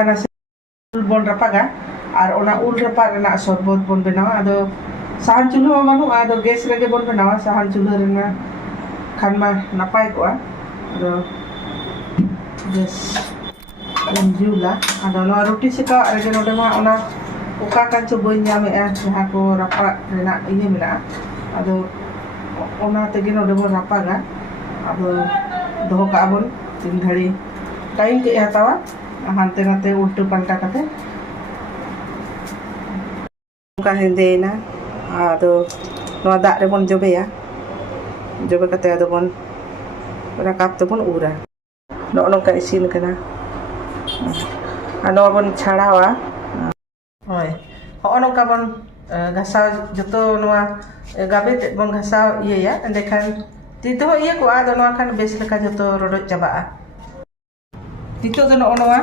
nasi ul bon rapaga ar ona ul rapag na sorbot bon benawa ado sahan chulha manu ado gas rege bon benawa sahan chulha rena khan ma napai ko ado gas bon jula ado no roti sika rege node ma ona uka kan coba nyame jaha ko rapak rena iya mena ado ona tege node bon rapaga ado doho ka bon tin dhari time ke hatawa hante nate ultu palta kate ka hendena ado no dak re bon jobe ya jobe kate ado bon rakap to bon ura no nongka isin kana ano bon chharawa hoy ho nongka bon gasaw joto noa gabe bon gasaw iya ya endekan tito iya ko ado noa kan bes leka joto rodot chabaa tito do no noa